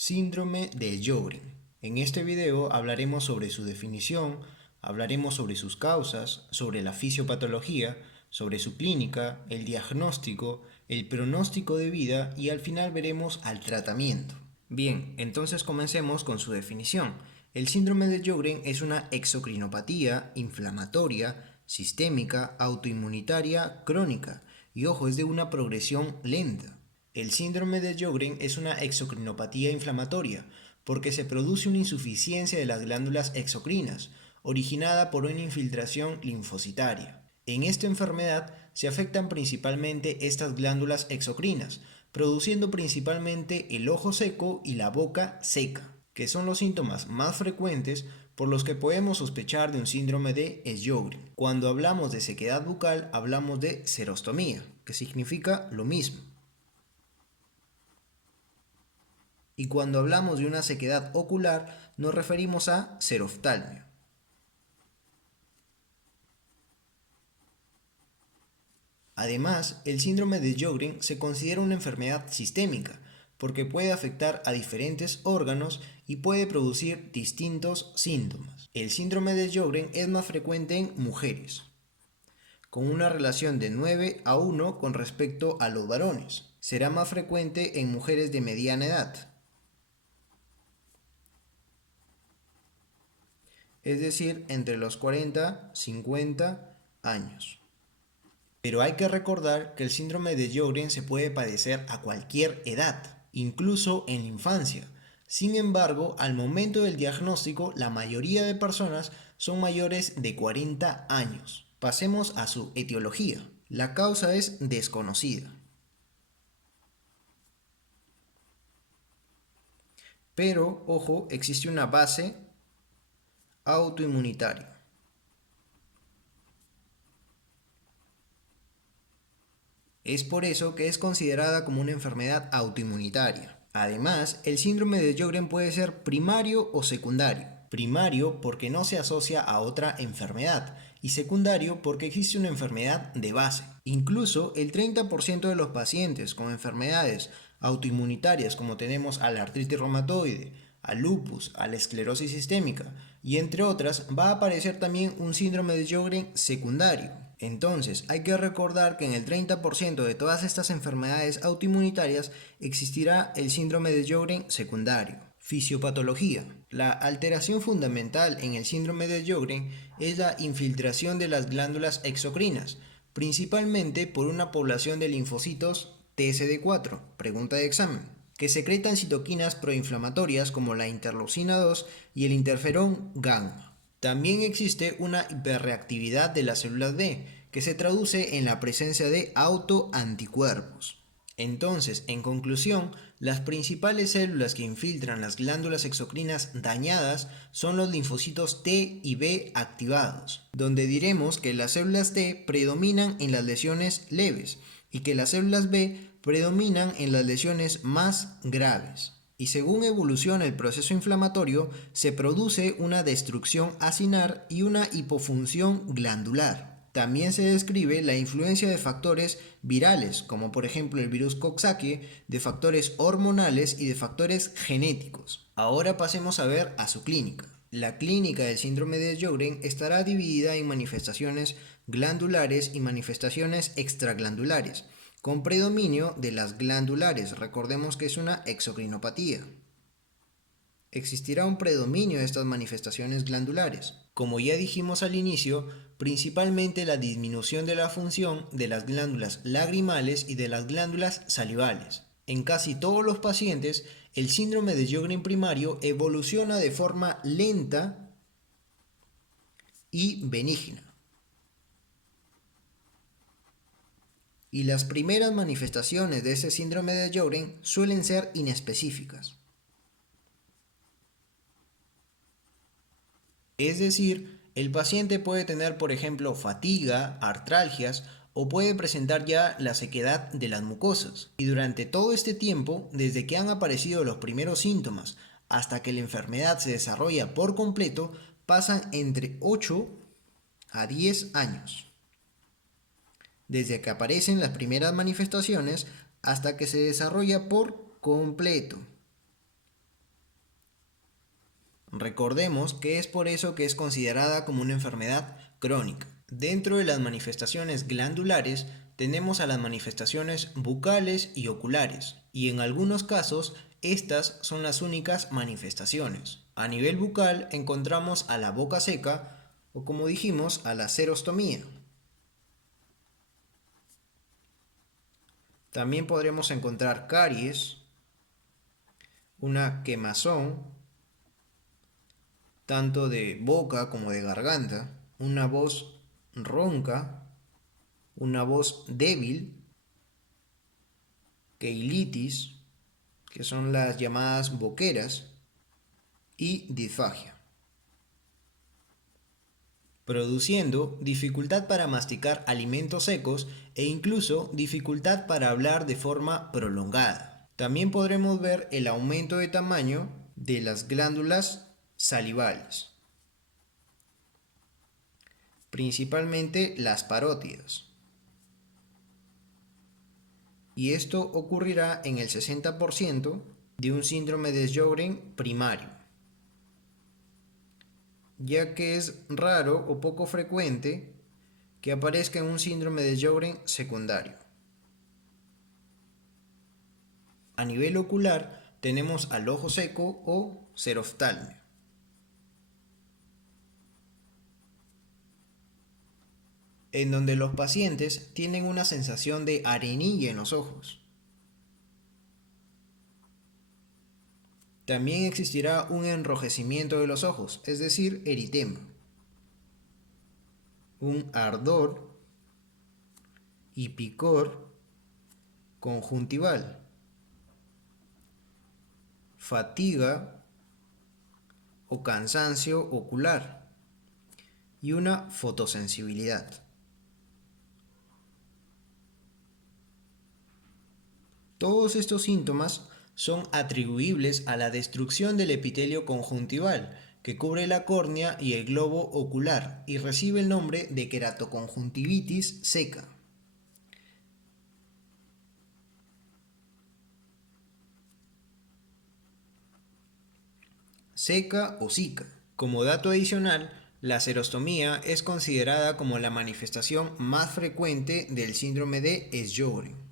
Síndrome de Sjögren. En este video hablaremos sobre su definición, hablaremos sobre sus causas, sobre la fisiopatología, sobre su clínica, el diagnóstico, el pronóstico de vida y al final veremos al tratamiento. Bien, entonces comencemos con su definición. El síndrome de Sjögren es una exocrinopatía inflamatoria, sistémica, autoinmunitaria, crónica y ojo, es de una progresión lenta. El síndrome de Sjögren es una exocrinopatía inflamatoria porque se produce una insuficiencia de las glándulas exocrinas, originada por una infiltración linfocitaria. En esta enfermedad se afectan principalmente estas glándulas exocrinas, produciendo principalmente el ojo seco y la boca seca, que son los síntomas más frecuentes por los que podemos sospechar de un síndrome de Sjögren. Cuando hablamos de sequedad bucal, hablamos de xerostomía, que significa lo mismo. Y cuando hablamos de una sequedad ocular, nos referimos a xeroftalmia. Además, el síndrome de Sjögren se considera una enfermedad sistémica, porque puede afectar a diferentes órganos y puede producir distintos síntomas. El síndrome de Sjögren es más frecuente en mujeres, con una relación de 9 a 1 con respecto a los varones. Será más frecuente en mujeres de mediana edad, es decir, entre los 40 y 50 años. Pero hay que recordar que el síndrome de Sjögren se puede padecer a cualquier edad, incluso en la infancia. Sin embargo, al momento del diagnóstico, la mayoría de personas son mayores de 40 años. Pasemos a su etiología. La causa es desconocida. Pero, ojo, existe una base autoinmunitaria. Es por eso que es considerada como una enfermedad autoinmunitaria. Además, el síndrome de Sjögren puede ser primario o secundario. Primario porque no se asocia a otra enfermedad y secundario porque existe una enfermedad de base. Incluso el 30% de los pacientes con enfermedades autoinmunitarias como tenemos a la artritis reumatoide, al lupus, a la esclerosis sistémica y entre otras va a aparecer también un síndrome de Sjögren secundario. Entonces, hay que recordar que en el 30% de todas estas enfermedades autoinmunitarias existirá el síndrome de Sjögren secundario. Fisiopatología. La alteración fundamental en el síndrome de Sjögren es la infiltración de las glándulas exocrinas, principalmente por una población de linfocitos TSD4, pregunta de examen, que secretan citoquinas proinflamatorias como la interleucina 2 y el interferón gamma. También existe una hiperreactividad de las células B, que se traduce en la presencia de autoanticuerpos. Entonces, en conclusión, las principales células que infiltran las glándulas exocrinas dañadas son los linfocitos T y B activados, donde diremos que las células T predominan en las lesiones leves y que las células B predominan en las lesiones más graves. Y según evoluciona el proceso inflamatorio, se produce una destrucción acinar y una hipofunción glandular. También se describe la influencia de factores virales, como por ejemplo el virus Coxsackie, de factores hormonales y de factores genéticos. Ahora pasemos a ver a su clínica. La clínica del síndrome de Sjögren estará dividida en manifestaciones glandulares y manifestaciones extraglandulares, con predominio de las glandulares. Recordemos que es una exocrinopatía. Existirá un predominio de estas manifestaciones glandulares. Como ya dijimos al inicio, principalmente la disminución de la función de las glándulas lagrimales y de las glándulas salivales. En casi todos los pacientes, el síndrome de Sjögren primario evoluciona de forma lenta y benigna. Y las primeras manifestaciones de este síndrome de Sjögren suelen ser inespecíficas. Es decir, el paciente puede tener, por ejemplo, fatiga, artralgias o puede presentar ya la sequedad de las mucosas. Y durante todo este tiempo, desde que han aparecido los primeros síntomas hasta que la enfermedad se desarrolla por completo, pasan entre 8 a 10 años. Desde que aparecen las primeras manifestaciones hasta que se desarrolla por completo. Recordemos que es por eso que es considerada como una enfermedad crónica. Dentro de las manifestaciones glandulares tenemos a las manifestaciones bucales y oculares, y en algunos casos estas son las únicas manifestaciones. A nivel bucal encontramos a la boca seca o, como dijimos, a la xerostomía. También podremos encontrar caries, una quemazón, tanto de boca como de garganta, una voz ronca, una voz débil, queilitis, que son las llamadas boqueras, y disfagia, produciendo dificultad para masticar alimentos secos e incluso dificultad para hablar de forma prolongada. También podremos ver el aumento de tamaño de las glándulas salivales, principalmente las parótidas. Y esto ocurrirá en el 60% de un síndrome de Sjögren primario, ya que es raro o poco frecuente que aparezca en un síndrome de Sjögren secundario. A nivel ocular tenemos al ojo seco o xeroftalmia. En donde los pacientes tienen una sensación de arenilla en los ojos. También existirá un enrojecimiento de los ojos, es decir, eritema, un ardor y picor conjuntival, fatiga o cansancio ocular y una fotosensibilidad. Todos estos síntomas son atribuibles a la destrucción del epitelio conjuntival, que cubre la córnea y el globo ocular, y recibe el nombre de queratoconjuntivitis seca. Seca o zika. Como dato adicional, la xerostomía es considerada como la manifestación más frecuente del síndrome de Sjögren.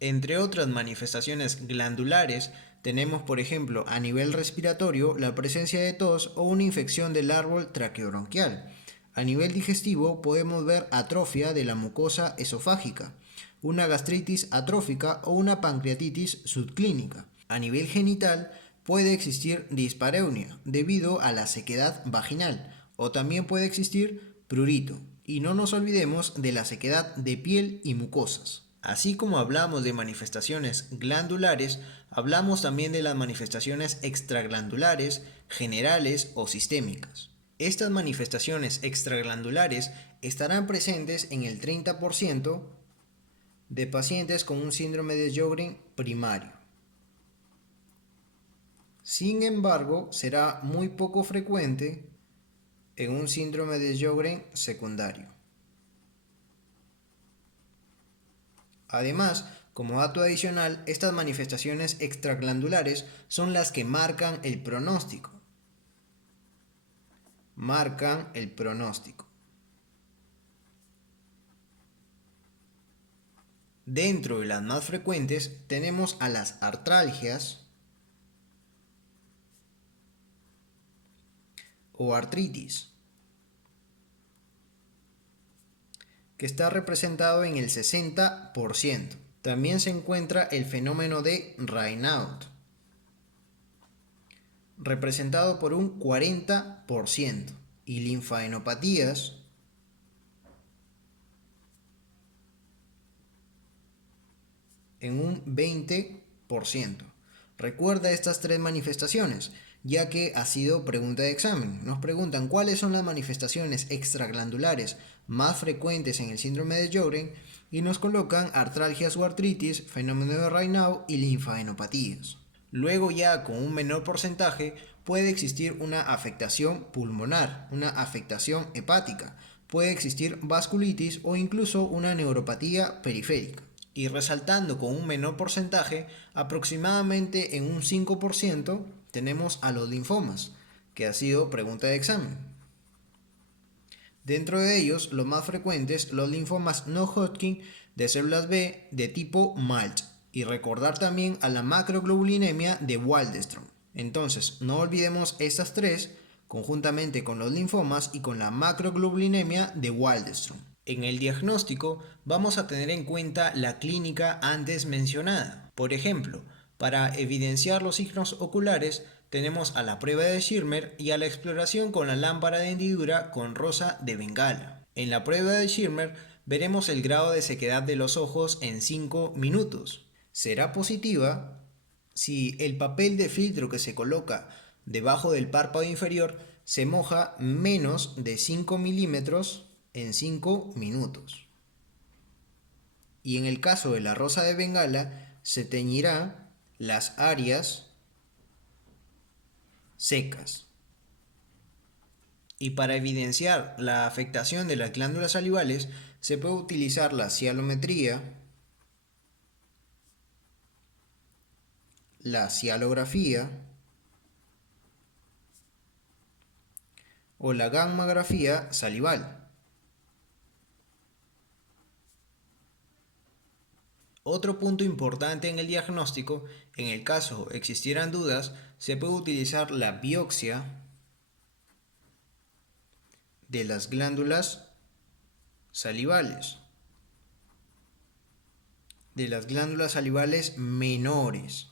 Entre otras manifestaciones glandulares, tenemos por ejemplo a nivel respiratorio la presencia de tos o una infección del árbol traqueobronquial. A nivel digestivo podemos ver atrofia de la mucosa esofágica, una gastritis atrófica o una pancreatitis subclínica. A nivel genital puede existir dispareunia debido a la sequedad vaginal, o también puede existir prurito. Y no nos olvidemos de la sequedad de piel y mucosas. Así como hablamos de manifestaciones glandulares, hablamos también de las manifestaciones extraglandulares, generales o sistémicas. Estas manifestaciones extraglandulares estarán presentes en el 30% de pacientes con un síndrome de Sjögren primario. Sin embargo, será muy poco frecuente en un síndrome de Sjögren secundario. Además, como dato adicional, estas manifestaciones extraglandulares son las que marcan el pronóstico. Dentro de las más frecuentes tenemos a las artralgias o artritis, que está representado en el 60%. También se encuentra el fenómeno de Raynaud, representado por un 40%, y linfadenopatías, en un 20%. Recuerda estas tres manifestaciones, ya que ha sido pregunta de examen. Nos preguntan cuáles son las manifestaciones extraglandulares más frecuentes en el síndrome de Sjögren y nos colocan artralgias o artritis, fenómeno de Raynaud y linfadenopatías. Luego, ya con un menor porcentaje, puede existir una afectación pulmonar, una afectación hepática, puede existir vasculitis o incluso una neuropatía periférica. Y resaltando con un menor porcentaje, aproximadamente en un 5%, tenemos a los linfomas, que ha sido pregunta de examen. Dentro de ellos, los más frecuentes, los linfomas no Hodgkin de células B de tipo MALT, y recordar también a la macroglobulinemia de Waldenström. Entonces, no olvidemos estas tres, conjuntamente con los linfomas y con la macroglobulinemia de Waldenström. En el diagnóstico vamos a tener en cuenta la clínica antes mencionada. Por ejemplo, para evidenciar los signos oculares, tenemos a la prueba de Schirmer y a la exploración con la lámpara de hendidura con rosa de Bengala. En la prueba de Schirmer veremos el grado de sequedad de los ojos en 5 minutos. Será positiva si el papel de filtro que se coloca debajo del párpado inferior se moja menos de 5 milímetros en 5 minutos. Y en el caso de la rosa de Bengala, se teñirá las áreas secas. Y para evidenciar la afectación de las glándulas salivales, se puede utilizar la cialometría, la cialografía o la gammagrafía salival. Otro punto importante en el diagnóstico, en el caso existieran dudas, se puede utilizar la biopsia de las glándulas salivales, menores,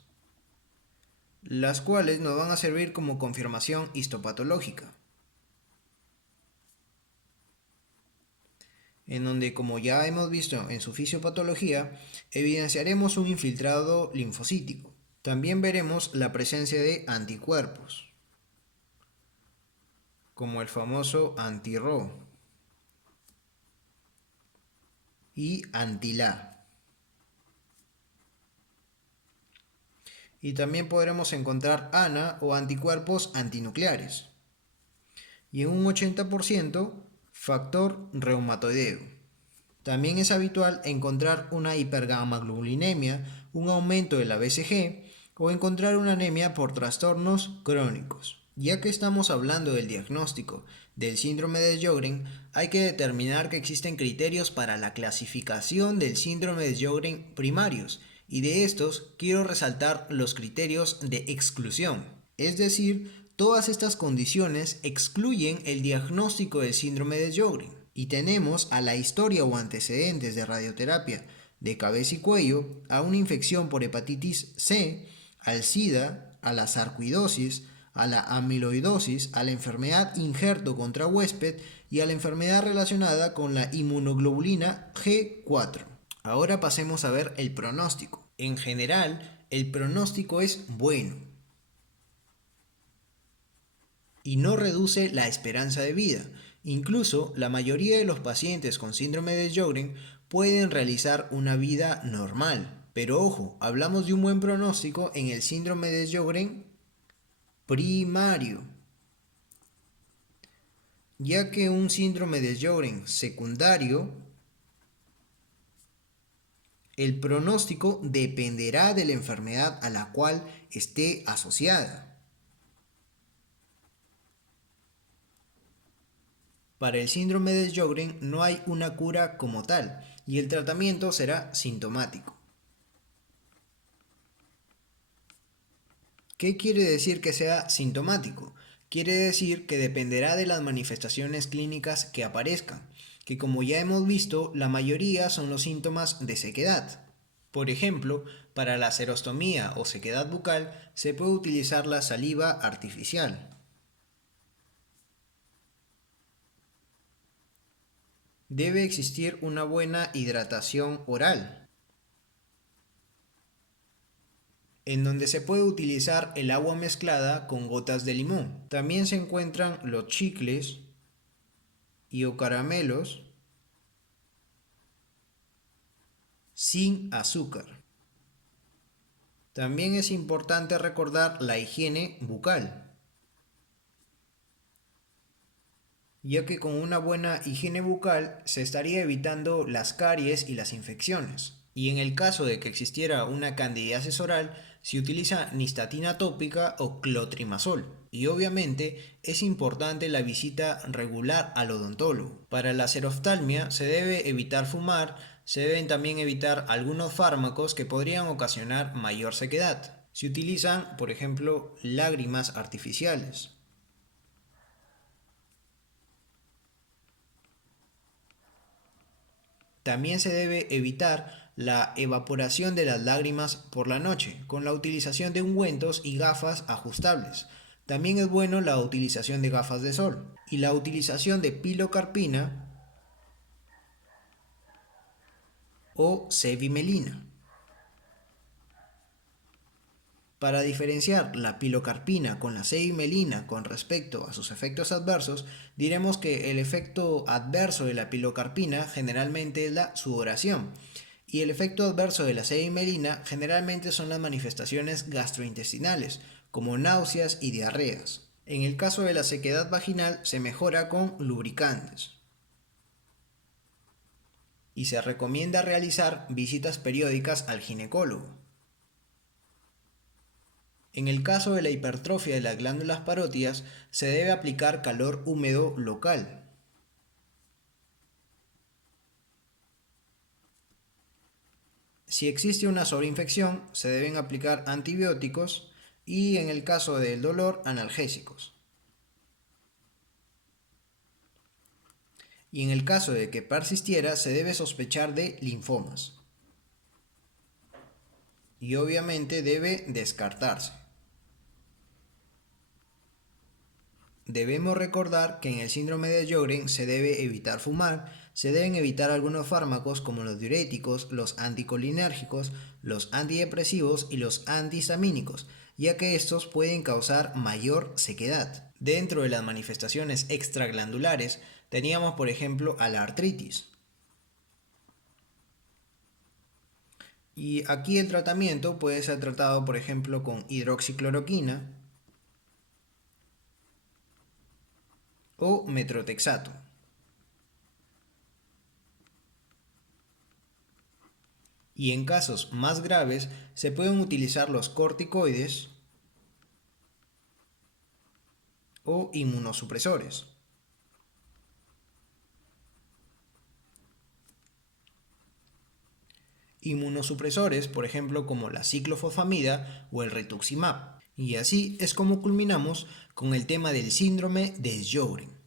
las cuales nos van a servir como confirmación histopatológica, en donde, como ya hemos visto en su fisiopatología, evidenciaremos un infiltrado linfocítico. También veremos la presencia de anticuerpos, como el famoso anti-Ro y anti-La. Y también podremos encontrar ANA o anticuerpos antinucleares. Y en un 80%, factor reumatoideo. También es habitual encontrar una hipergamaglobulinemia, un aumento de la BCG o encontrar una anemia por trastornos crónicos. Ya que estamos hablando del diagnóstico del síndrome de Sjögren, hay que determinar que existen criterios para la clasificación del síndrome de Sjögren primarios, y de estos quiero resaltar los criterios de exclusión. Es decir, todas estas condiciones excluyen el diagnóstico del síndrome de Sjögren. Y tenemos a la historia o antecedentes de radioterapia de cabeza y cuello, a una infección por hepatitis C, al SIDA, a la sarcoidosis, a la amiloidosis, a la enfermedad injerto contra huésped y a la enfermedad relacionada con la inmunoglobulina G4. Ahora pasemos a ver el pronóstico. En general, el pronóstico es bueno y no reduce la esperanza de vida. Incluso la mayoría de los pacientes con síndrome de Sjögren pueden realizar una vida normal. Pero ojo, hablamos de un buen pronóstico en el síndrome de Sjögren primario, ya que un síndrome de Sjögren secundario, el pronóstico dependerá de la enfermedad a la cual esté asociada. Para el síndrome de Sjögren no hay una cura como tal y el tratamiento será sintomático. ¿Qué quiere decir que sea sintomático? Quiere decir que dependerá de las manifestaciones clínicas que aparezcan, que como ya hemos visto, la mayoría son los síntomas de sequedad. Por ejemplo, para la serostomía o sequedad bucal se puede utilizar la saliva artificial. Debe existir una buena hidratación oral, en donde se puede utilizar el agua mezclada con gotas de limón. También se encuentran los chicles y o caramelos sin azúcar. También es importante recordar la higiene bucal, ya que con una buena higiene bucal se estaría evitando las caries y las infecciones. Y en el caso de que existiera una candidiasis oral, se utiliza nistatina tópica o clotrimazol. Y obviamente es importante la visita regular al odontólogo. Para la seroftalmia se debe evitar fumar, se deben también evitar algunos fármacos que podrían ocasionar mayor sequedad. Se utilizan, por ejemplo, lágrimas artificiales. También se debe evitar la evaporación de las lágrimas por la noche con la utilización de ungüentos y gafas ajustables. También es bueno la utilización de gafas de sol y la utilización de pilocarpina o cevimelina. Para diferenciar la pilocarpina con la cevimelina con respecto a sus efectos adversos, diremos que el efecto adverso de la pilocarpina generalmente es la sudoración y el efecto adverso de la cevimelina generalmente son las manifestaciones gastrointestinales, como náuseas y diarreas. En el caso de la sequedad vaginal se mejora con lubricantes. Y se recomienda realizar visitas periódicas al ginecólogo. En el caso de la hipertrofia de las glándulas parótidas, se debe aplicar calor húmedo local. Si existe una sobreinfección, se deben aplicar antibióticos y en el caso del dolor, analgésicos. Y en el caso de que persistiera, se debe sospechar de linfomas. Y obviamente debe descartarse. Debemos recordar que en el síndrome de Sjögren se debe evitar fumar, se deben evitar algunos fármacos como los diuréticos, los anticolinérgicos, los antidepresivos y los antihistamínicos, ya que estos pueden causar mayor sequedad. Dentro de las manifestaciones extraglandulares teníamos por ejemplo a la artritis. Y aquí el tratamiento puede ser tratado por ejemplo con hidroxicloroquina o metrotexato. Y en casos más graves se pueden utilizar los corticoides o inmunosupresores. Inmunosupresores, por ejemplo, como la ciclofosfamida o el rituximab. Y así es como culminamos con el tema del síndrome de Sjögren.